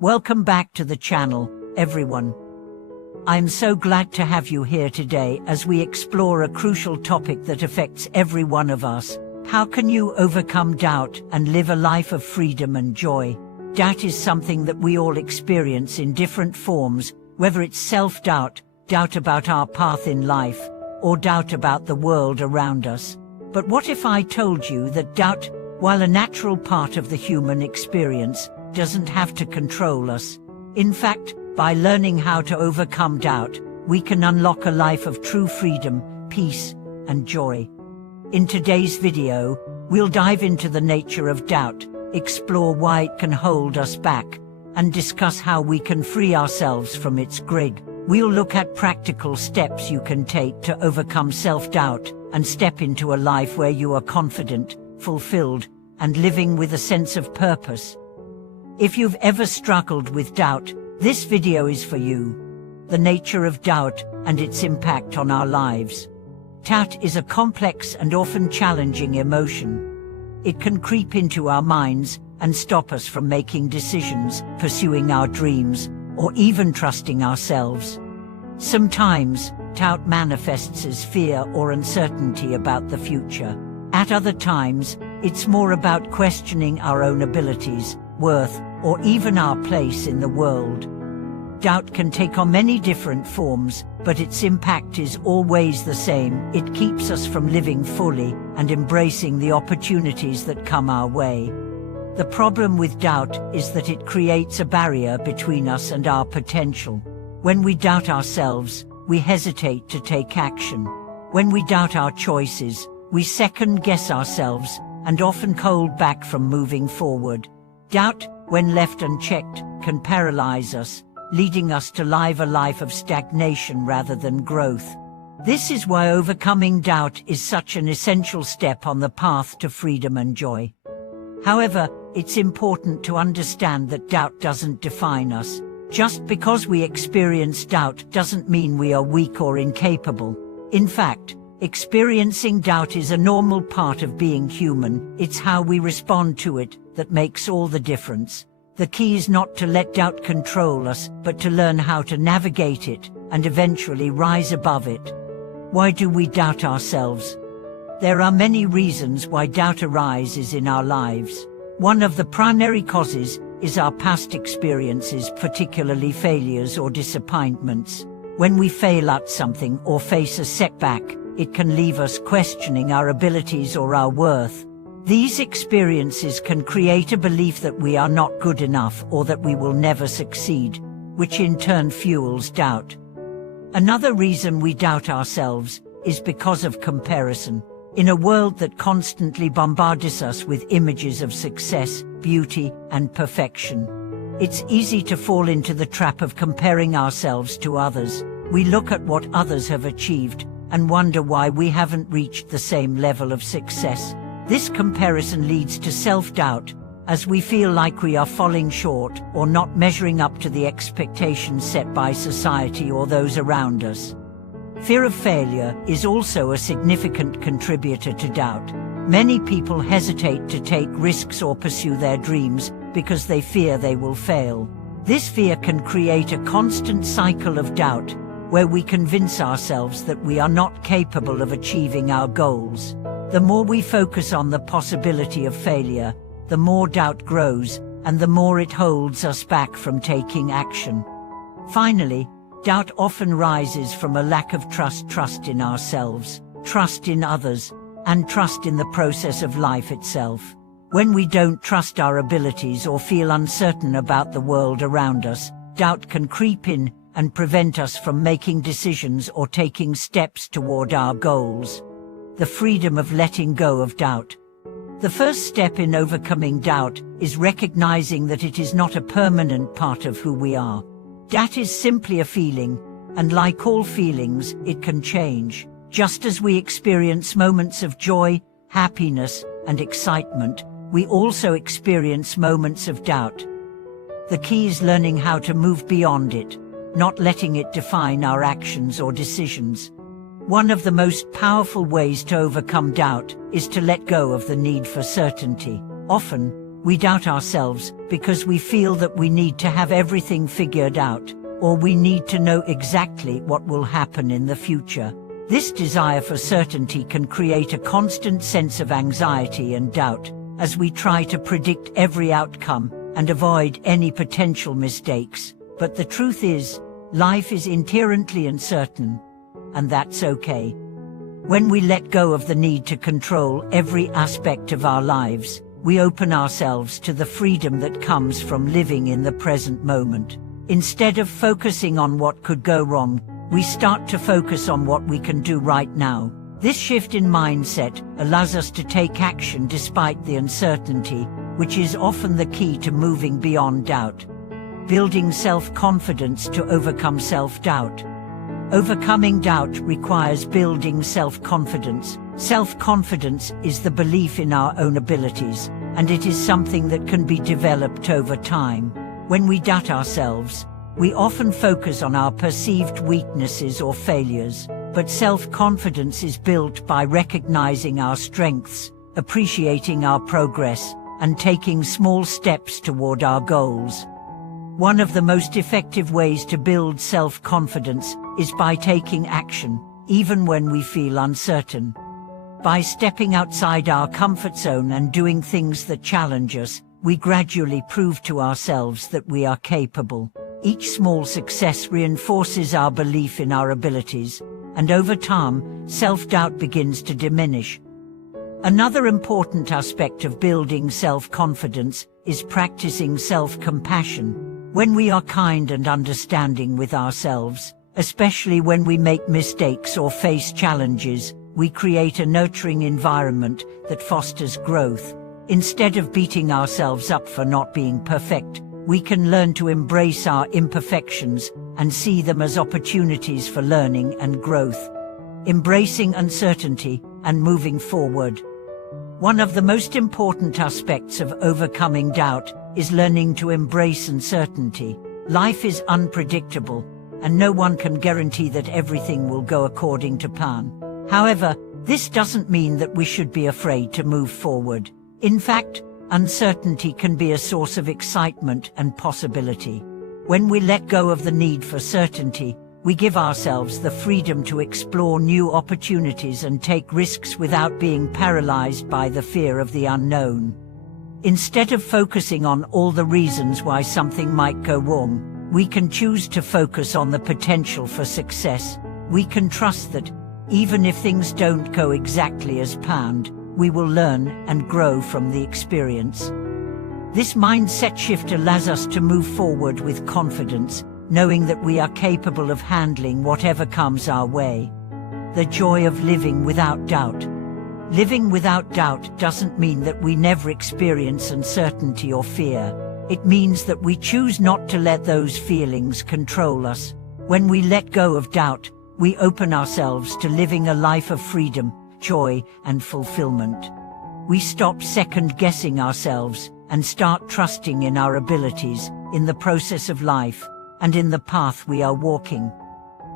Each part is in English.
Welcome back to the channel, everyone. I'm so glad to have you here today as we explore a crucial topic that affects every one of us. How can you overcome doubt and live a life of freedom and joy? Doubt is something that we all experience in different forms, whether it's self-doubt, doubt about our path in life, or doubt about the world around us. But what if I told you that doubt, while a natural part of the human experience, doesn't have to control us? In fact, by learning how to overcome doubt, we can unlock a life of true freedom, peace, and joy. In today's video, we'll dive into the nature of doubt, explore why it can hold us back, and discuss how we can free ourselves from its grip. We'll look at practical steps you can take to overcome self-doubt and step into a life where you are confident, fulfilled, and living with a sense of purpose. If you've ever struggled with doubt, this video is for you. The nature of doubt and its impact on our lives. Doubt is a complex and often challenging emotion. It can creep into our minds and stop us from making decisions, pursuing our dreams, or even trusting ourselves. Sometimes, doubt manifests as fear or uncertainty about the future. At other times, it's more about questioning our own abilities, worth, or even our place in the world. Doubt can take on many different forms, but its impact is always the same. It keeps us from living fully and embracing the opportunities that come our way. The problem with doubt is that it creates a barrier between us and our potential. When we doubt ourselves, we hesitate to take action. When we doubt our choices, we second-guess ourselves and often hold back from moving forward. Doubt, when left unchecked, can paralyze us, leading us to live a life of stagnation rather than growth. This is why overcoming doubt is such an essential step on the path to freedom and joy. However, it's important to understand that doubt doesn't define us. Just because we experience doubt doesn't mean we are weak or incapable. In fact, experiencing doubt is a normal part of being human. It's how we respond to it that makes all the difference. The key is not to let doubt control us, but to learn how to navigate it and eventually rise above it. Why do we doubt ourselves? There are many reasons why doubt arises in our lives. One of the primary causes is our past experiences, particularly failures or disappointments. When we fail at something or face a setback, it can leave us questioning our abilities or our worth. These experiences can create a belief that we are not good enough or that we will never succeed, which in turn fuels doubt. Another reason we doubt ourselves is because of comparison. In a world that constantly bombards us with images of success, beauty, and perfection, it's easy to fall into the trap of comparing ourselves to others. We look at what others have achieved and wonder why we haven't reached the same level of success. This comparison leads to self-doubt, as we feel like we are falling short or not measuring up to the expectations set by society or those around us. Fear of failure is also a significant contributor to doubt. Many people hesitate to take risks or pursue their dreams because they fear they will fail. This fear can create a constant cycle of doubt, where we convince ourselves that we are not capable of achieving our goals. The more we focus on the possibility of failure, the more doubt grows, and the more it holds us back from taking action. Finally, doubt often rises from a lack of trust in ourselves, trust in others, and trust in the process of life itself. When we don't trust our abilities or feel uncertain about the world around us, doubt can creep in and prevent us from making decisions or taking steps toward our goals. The freedom of letting go of doubt. The first step in overcoming doubt is recognizing that it is not a permanent part of who we are. Doubt is simply a feeling, and like all feelings, it can change. Just as we experience moments of joy, happiness, and excitement, we also experience moments of doubt. The key is learning how to move beyond it, not letting it define our actions or decisions. One of the most powerful ways to overcome doubt is to let go of the need for certainty. Often, We doubt ourselves because we feel that we need to have everything figured out, or we need to know exactly what will happen in the future. This desire for certainty can create a constant sense of anxiety and doubt, as we try to predict every outcome and avoid any potential mistakes. But the truth is, life is inherently uncertain, and that's okay. When we let go of the need to control every aspect of our lives, we open ourselves to the freedom that comes from living in the present moment. Instead of focusing on what could go wrong, we start to focus on what we can do right now. This shift in mindset allows us to take action despite the uncertainty, which is often the key to moving beyond doubt. Building self-confidence to overcome self-doubt. Overcoming doubt requires building self-confidence. Self-confidence is the belief in our own abilities, and it is something that can be developed over time. When we doubt ourselves, we often focus on our perceived weaknesses or failures, but self-confidence is built by recognizing our strengths, appreciating our progress, and taking small steps toward our goals. One of the most effective ways to build self-confidence is by taking action, even when we feel uncertain. By stepping outside our comfort zone and doing things that challenge us, we gradually prove to ourselves that we are capable. Each small success reinforces our belief in our abilities, and over time, self-doubt begins to diminish. Another important aspect of building self-confidence is practicing self-compassion. When we are kind and understanding with ourselves, especially when we make mistakes or face challenges, we create a nurturing environment that fosters growth. Instead of beating ourselves up for not being perfect, we can learn to embrace our imperfections and see them as opportunities for learning and growth. Embracing uncertainty and moving forward. One of the most important aspects of overcoming doubt is learning to embrace uncertainty. Life is unpredictable, and no one can guarantee that everything will go according to plan. However, this doesn't mean that we should be afraid to move forward. In fact, uncertainty can be a source of excitement and possibility. When we let go of the need for certainty, we give ourselves the freedom to explore new opportunities and take risks without being paralyzed by the fear of the unknown. Instead of focusing on all the reasons why something might go wrong, we can choose to focus on the potential for success. We can trust that, even if things don't go exactly as planned, we will learn and grow from the experience. This mindset shift allows us to move forward with confidence, knowing that we are capable of handling whatever comes our way. The joy of living without doubt. Living without doubt doesn't mean that we never experience uncertainty or fear. It means that we choose not to let those feelings control us. When we let go of doubt, we open ourselves to living a life of freedom, joy, and fulfillment. We stop second-guessing ourselves and start trusting in our abilities, in the process of life, and in the path we are walking.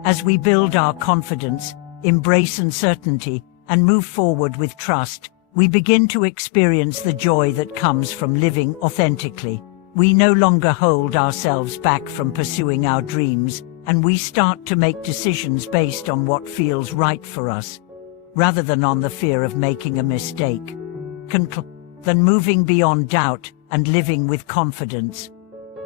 As we build our confidence, embrace uncertainty, and move forward with trust, we begin to experience the joy that comes from living authentically. We no longer hold ourselves back from pursuing our dreams, and we start to make decisions based on what feels right for us, rather than on the fear of making a mistake. Than moving beyond doubt and living with confidence.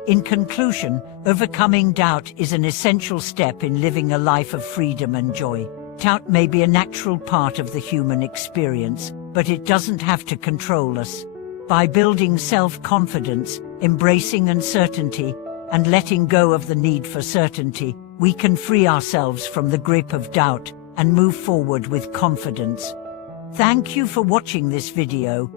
In conclusion, overcoming doubt is an essential step in living a life of freedom and joy. Doubt may be a natural part of the human experience, but it doesn't have to control us. By building self-confidence, embracing uncertainty, and letting go of the need for certainty, we can free ourselves from the grip of doubt and move forward with confidence. Thank you for watching this video.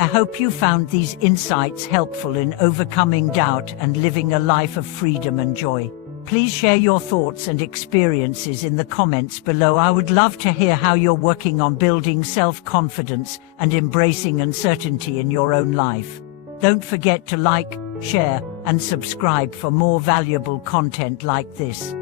I hope you found these insights helpful in overcoming doubt and living a life of freedom and joy. Please share your thoughts and experiences in the comments below. I would love to hear how you're working on building self-confidence and embracing uncertainty in your own life. Don't forget to like, share, and subscribe for more valuable content like this.